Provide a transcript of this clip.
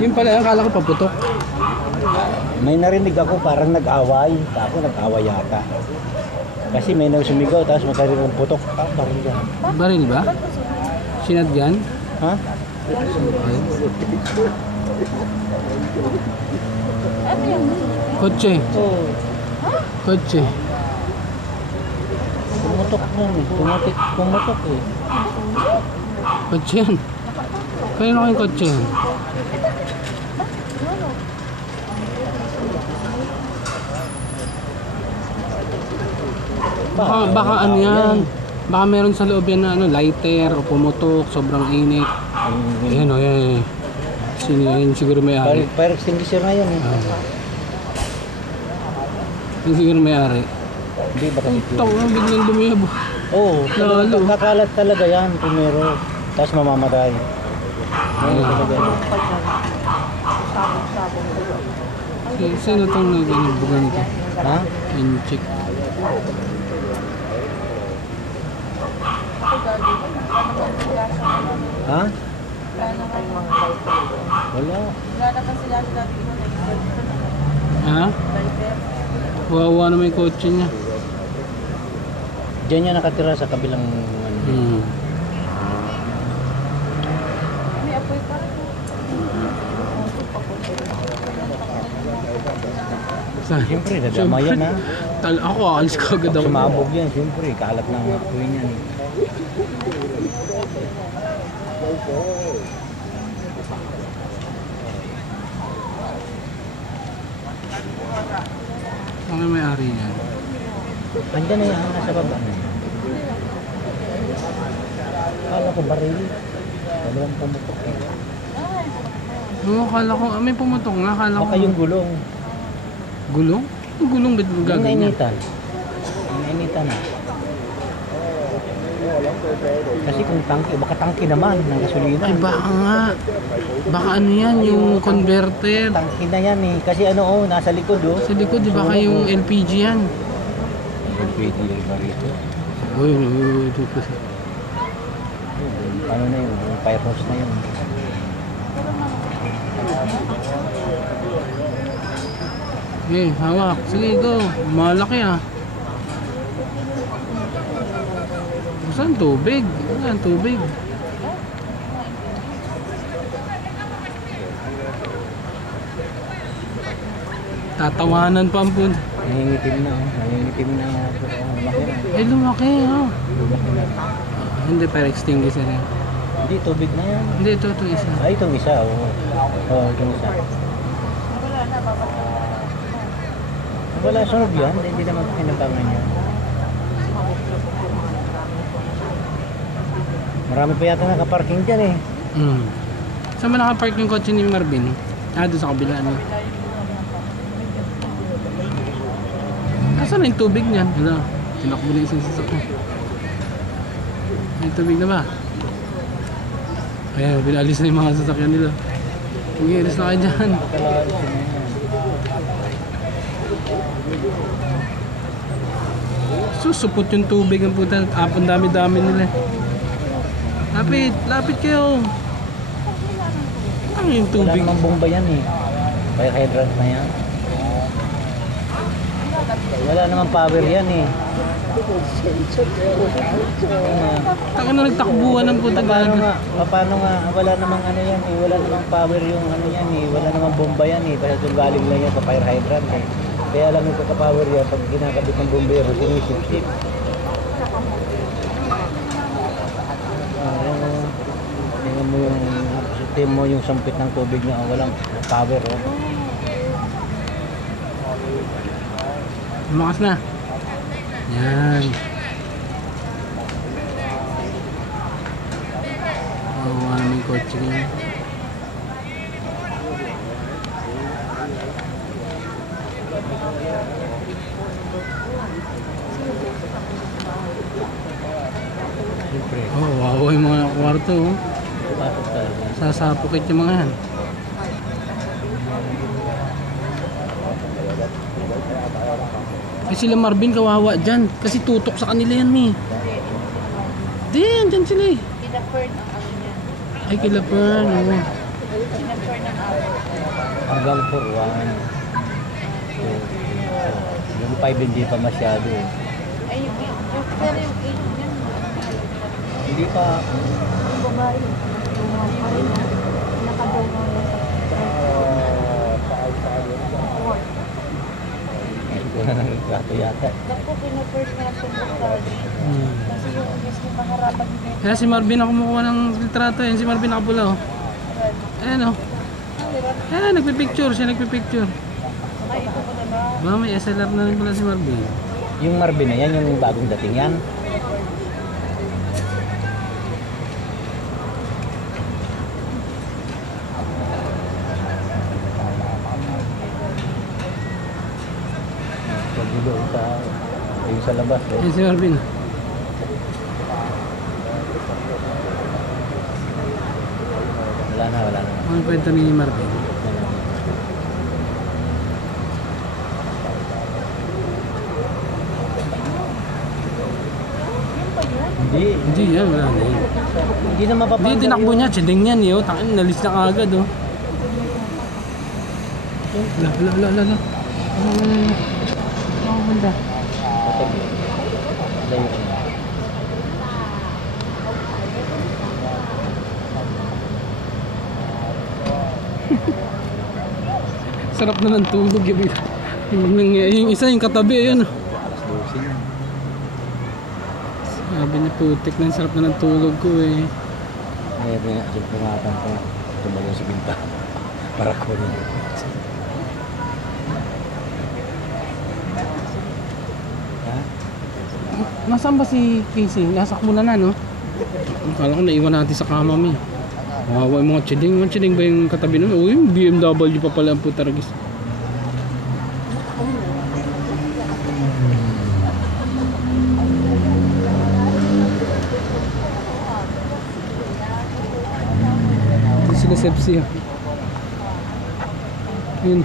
Yun pala, akala ko paputok. May narinig ako parang nag-away. Ako nag-away yata. Kasi may sumigaw tapos magkaroon ng putok. Baril yan. Baril ba? Sinadyan? Ha? Kotse. Oo. Kotse. Pumutok yan eh. Pumutok eh. Kotse yan. Kanino kayong kotse yan? Baka ano yan? Baka meron sa loob yan na ano, lighter o pumutok, sobrang init. Ayan o, yan. Yun siguro may-ari. Fire extinguisher na yun eh. Yun siguro may-ari. Hindi ba kasi? Ito, biglang lumiyabo. Oo, Lalo. kakalat talaga yan primero. Tapos mamamatay. Ayun talaga yan. Sino itong nagbugan ko? Ha? Inchik. Ha? Wala. Ha? Wawa na may kotse niya. Diyan niya nakatira sa kabilang ano. Siyempre, nadama yan ha. Ako, aalis ka agad ako. Sumabog yan, siyempre. Kalat ng apoy niyan eh. Ano may-ari niya? Andiyan na yan, nasa baba na yan. Kala ko baril. Dalawang pumutok eh. Oo, akala ko, may pumutok nga, akala ko. Baka yung gulong. Gulong? Yung gulong ba't Yung gagawin niya? nainitan. Yung nainitan na. Kasi kung tangke, baka tangke naman ng gasolina. Ay, baka nga. Baka ano yan, yung converter. Tangke na yan eh. Kasi ano oh, nasa likod oh. Sa likod, di baka yung LPG yan. LPG ba rito? Uy, Ano na yun? Yung fire hose na yun. Okay, hawak. Sige, go. Malaki ah. Saan tubig? Saan tubig? Tatawanan pa ang pun. Nangingitim na oh. Nangingitim na lumaki na. Eh, lumaki oh. Hindi, pero extinguisher yan. Hindi, tubig na yan. Hindi, ito isa. Ay, itong isa oh. Oo, itong isa. Wala sunog yan. Hindi naman pinabangan yan. Marami pa yata nakaparking dyan eh. Saan ba nakapark yung kotse ni Marvin? Doon sa kabila ano. Nasaan na yung tubig niyan? Wala. Tinakbo na isang sasakyan. May tubig na ba? Ayan, binalis na yung mga sasakyan nila. Mag-iiris na kayo dyan. Susupot yung tubig ang puta. Ang dami-dami nila. Lapit kayo. Ano yung tubig? Wala namang bomba yan eh. Fire hydrant na yan. Wala namang power yan eh. Taka na nagtakbuhan ng puta gaga. Paano nga? Wala namang ano yan eh. Wala namang power yung ano yan eh. Wala namang bomba yan eh. Basta galing lang yan sa fire hydrant eh. Kaya lang yung pagka-power yan pag kinakabit ng bombero, sinisip-sip. Tingnan mo yung sampit ng tubig niya, walang power oh. Lumakas na. Yan. Wala naman yung kotse niya. Oh, wow yung mga kwarto oh. Sasapukit yung mga yan. Eh sila Marvin kawawa dyan. Kasi tutok sa kanila yan eh. Dyan sila eh. Kila Fern ang ano niya. Ay kila Fern oh. Sinag-share ng araw. Hanggang 4-1. So, yung 5 hindi pa masyado. Ay, yung pero yung 8 yan. Hindi pa. Yung babae. Yung pa rin na. Nakadungo na sa court. Hindi ko na nagtrato yata. Naku, pinapirst nga itong study. Kasi yung mismo pangarapan niya. Kaya si Marvin na kumukuha ng litrato. Yan si Marvin nakapula oh. Ayan oh. Ayan, nagpipicture siya, nagpipicture. Ay, ito ko na ba? Ba, may SLR na rin pala si Marvin. Yung Marvin na yan, yung bagong dating yan. Pagbulo yung sa labas eh. Ayan si Marvin. Wala na. Ano kwento ni Marvin? Hindi yan, wala na yun. Hindi na mapapagod. Hindi, tinakbo niya, chideng yan eh. Tangin, nalis na agad oh. Ala. Ano banda? Sarap na ng tulog yung isa yung katabi ayun. Alas 12 na. Sabi niya putik na sarap na ng tulog ko eh. Ngayon nga, dyan pumatan ko. Tumalong sa binta. Para kunin. Ha? Nasaan ba si Casey? Nasak muna na no? Akala ko naiwan natin sa kama mo eh. Mawawa yung mga chiding. Mga chiding ba yung katabi nun? Uy, yung BMW pa pala ang putaragis. Ito sila Sepsi. Yun.